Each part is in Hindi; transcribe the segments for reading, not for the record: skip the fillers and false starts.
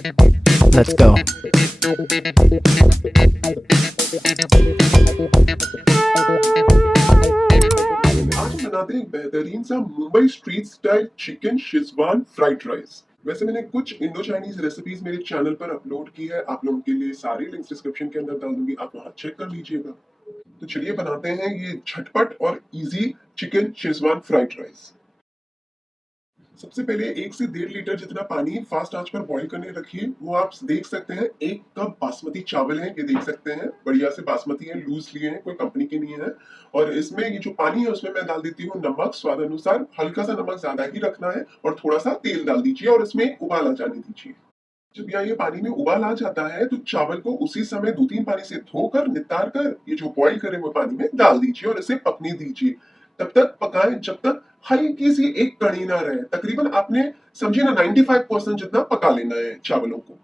Let's go. आज हम बनाते हैं एक बेहतरीन सा Mumbai street style chicken Schezwan fried rice. वैसे मैंने कुछ इंडो चाइनीज रेसिपीज मेरे चैनल पर अपलोड की है, आप लोगों के लिए सारी लिंक्स डिस्क्रिप्शन के अंदर डाल दूंगी, आप वहां चेक कर लीजिएगा। तो चलिए बनाते हैं ये झटपट और easy chicken Schezwan fried rice. सबसे पहले 1 से 1.5 लीटर जितना पानी फास्ट आंच पर बॉईल करने रखिए। वो आप देख सकते हैं 1 कप बासमती चावल है, ये देख सकते हैं बढ़िया से बासमती है, लूज लिए हैं, कोई कंपनी के नहीं है। और इसमें ये जो पानी है उसमें मैं डाल देती हूँ नमक स्वाद अनुसार, हल्का सा नमक ज्यादा ही रखना है, और थोड़ा सा तेल डाल दीजिए और इसमें उबाल आ जाने दीजिए। जब यहाँ ये पानी में उबाल आ जाता है तो चावल को उसी समय 2-3 पानी से धोकर नितार कर ये जो बॉईल करे हुए पानी में डाल दीजिए और इसे पकने दीजिए। तब तक पकाएं जब तक हल्की सी एक कड़ी ना रहे। तकरीबन आपने समझिए ना 95% जितना पका लेना है चावलों को।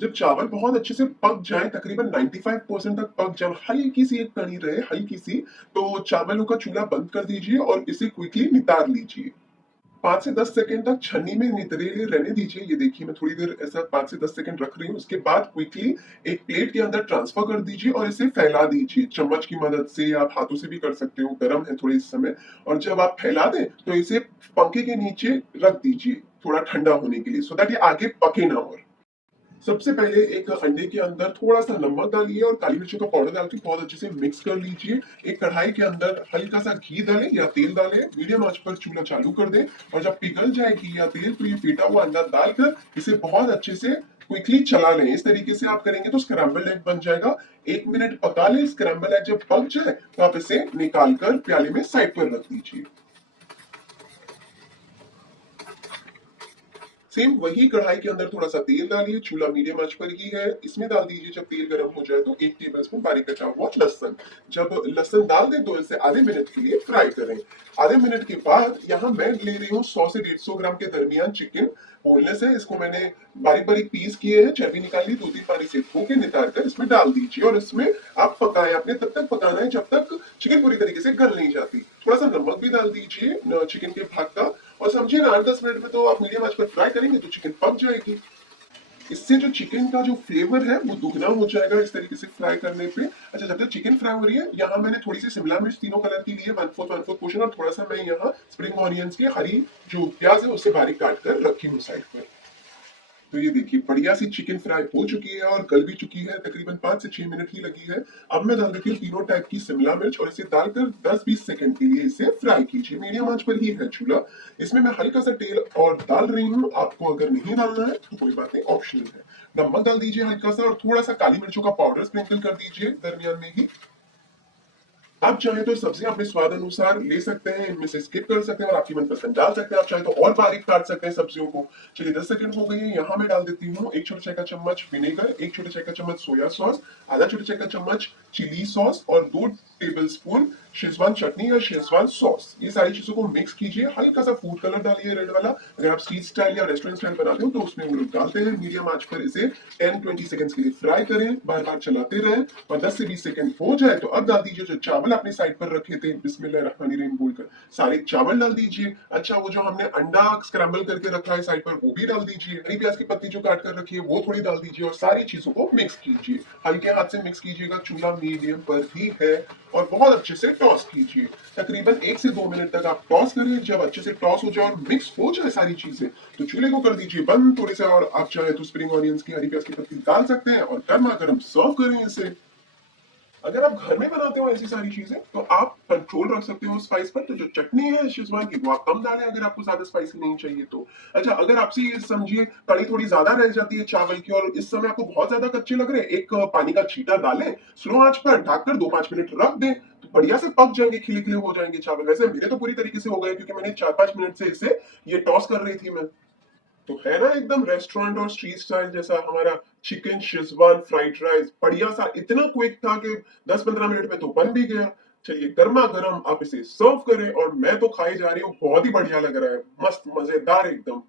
जब चावल बहुत अच्छे से पक जाए, तकरीबन 95% तक पक जाए, हल्की सी एक कड़ी रहे, हल्की सी, तो चावलों का चूल्हा बंद कर दीजिए और इसे क्विकली नितार लीजिए। 5 से 10 सेकंड तक छन्नी में नितरेले रहने दीजिए। ये देखिए मैं थोड़ी देर ऐसा 5 से 10 सेकंड रख रही हूँ। उसके बाद क्विकली एक प्लेट के अंदर ट्रांसफर कर दीजिए और इसे फैला दीजिए चम्मच की मदद से, या आप हाथों से भी कर सकते हो, गर्म है थोड़े इस समय। और जब आप फैला दें तो इसे पंखे के नीचे रख दीजिए थोड़ा ठंडा होने के लिए, सो दैट ये आगे पके ना। और सबसे पहले एक अंडे के अंदर थोड़ा सा नमक डालिए और काली मिर्चों का पाउडर डाल के बहुत अच्छे से मिक्स कर लीजिए। एक कढ़ाई के अंदर हल्का सा घी डालें या तेल डालें, मीडियम आंच पर चूल्हा चालू कर दें, और जब पिघल जाए घी या तेल तो ये फेटा हुआ अंडा डालकर इसे बहुत अच्छे से क्विकली चला लें। इस तरीके से आप करेंगे तो स्क्रैम्बल एग बन जाएगा। 1 मिनट पका लें। स्क्रैम्बल एग जब पक जाए तो आप इसे निकाल कर प्याले में साइड पर रख दीजिए। सेम वही कढ़ाई के अंदर थोड़ा सा तेल डालिए, चूल्हा मीडियम आंच पर ही है, इसमें डाल दीजिए जब तेल गर्म हो जाए तो 1 टेबल स्पून बारीक कटा हुआ लहसुन। जब लहसुन डाल दें तो इसे आधे मिनट के लिए फ्राई करें। आधे मिनट के बाद यहाँ मैं ले रही हूँ 100 से 150 ग्राम के दरमियान चिकन। बोनलेस है, इसको मैंने बारीक बारीक पीस किए हैं, चर्बी निकाल ली, 2-3 पानी से धो के नितार कर इसमें डाल दीजिए और इसमें आप पकाएं। आपने तब तक पकाना है जब तक चिकन पूरी तरीके से गल नहीं जाती। थोड़ा सा नमक भी डाल दीजिए चिकन के भाग का, और समझिए ना 8-10 मिनट में तो आप मीडियम आंच पर फ्राई करेंगे तो चिकन पक जाएगी। इससे जो चिकन का जो फ्लेवर है वो दुगना हो जाएगा इस तरीके से फ्राई करने पे। अच्छा, जब तक चिकन फ्राई हो रही है, यहाँ मैंने थोड़ी सी शिमला मिर्च तीनों कलर की ली है, 1/4 पोर्शन, और थोड़ा सा मैं यहाँ स्प्रिंग ऑनियंस की हरी जो प्याज है उससे बारीक काट कर रखी हूँ साइड पर। तो ये देखिए बढ़िया सी चिकन फ्राई हो चुकी है और गल भी चुकी है, तकरीबन 5 से 6 मिनट ही लगी है। अब मैं डाल देती हूँ तीनों टाइप की शिमला मिर्च और इसे डालकर 10-20 सेकंड के लिए इसे फ्राई कीजिए। मीडियम आंच पर ही है चूल्हा। इसमें मैं हल्का सा तेल और डाल रही हूँ, आपको अगर नहीं डालना है तो कोई बात नहीं, ऑप्शनल है। नमक डाल दीजिए हल्का सा, और थोड़ा सा काली मिर्चों का पाउडर स्प्रिंकल कर दीजिए दरमियान में ही। आप चाहे तो सब्जियां अपने स्वाद अनुसार ले सकते हैं, इनमें से स्किप कर सकते हैं और आपकी मनपसंद डाल सकते हैं। आप चाहे तो और बारीक काट सकते हैं सब्जियों को। चलिए 10 सेकंड हो गई है। यहाँ मैं डाल देती हूँ 1 छोटा चाय का चम्मच विनेगर, 1 छोटा चाय का चम्मच सोया सॉस, आधा छोटा चाय का चम्मच चिली सॉस, और 2 टेबल स्पून शेजवान चटनी या शेजवान सॉस। ये सारी चीजों को मिक्स कीजिए। हल्का सा फूड कलर डालिए रेड वाला, अगर आप स्ट्रीट स्टाइल या रेस्टोरेंट स्टाइल बनाते हो तो उसमें वो लोग डालते हैं। मीडियम आंच पर इसे 10-20 सेकंड्स के लिए फ्राई करें, बार बार चलाते रहें, और 10 से 20 सेकंड हो जाए तो अब डाल दीजिए जो चावल अपनी साइड पर रखे थे, बिस्मिल्लाहिर्रहमानिर्रहीम बोलकर सारे चावल डाल दीजिए। अच्छा, वो जो हमने अंडा स्क्रैम्बल करके रखा है साइड पर वो भी डाल दीजिए। हरी प्याज की पत्ती जो काट कर रखी है वो थोड़ी डाल दीजिए और सारी चीजों को मिक्स कीजिए। हल्के हाथ से मिक्स कीजिएगा, चूल्हा मीडियम पर ही है, और बहुत अच्छे से टॉस कीजिए। तकरीबन 1 से 2 मिनट तक आप टॉस करें। जब अच्छे से टॉस हो जाए और मिक्स हो जाए सारी चीजें तो चूल्हे को कर दीजिए बंद थोड़े से, और आप चाहे तो स्प्रिंग ऑनियंस की हरी प्याज की पत्ती डाल सकते हैं और गर्मा गर्म सर्व करें इसे। अगर आप घर में बनाते हो ऐसी सारी चीजें तो आप कंट्रोल रख सकते हो स्पाइस पर। तो जो चटनी है शेजवान की वो आप कम डालें अगर आपको ज्यादा स्पाइसी नहीं चाहिए तो। अच्छा, अगर आपसे ये समझिए कड़ी थोड़ी ज्यादा रह जाती है चावल की और इस समय आपको बहुत ज्यादा कच्चे लग रहे हैं, एक पानी का छींटा डालें, स्लो आंच पर ढककर 2-5 मिनट रख दें तो बढ़िया से पक जाएंगे, खिले खिले हो जाएंगे चावल। वैसे मेरे तो पूरी तरीके से हो गए क्योंकि मैंने 4-5 मिनट से इसे ये टॉस कर रही थी मैं। तो है ना एकदम रेस्टोरेंट और स्ट्रीट स्टाइल जैसा हमारा चिकन शेजवान फ्राइड राइस, बढ़िया सा, इतना क्विक था कि 10-15 मिनट में तो बन भी गया। चलिए गर्मा गर्म आप इसे सर्व करें, और मैं तो खाई जा रही हूँ, बहुत ही बढ़िया लग रहा है, मस्त मजेदार एकदम।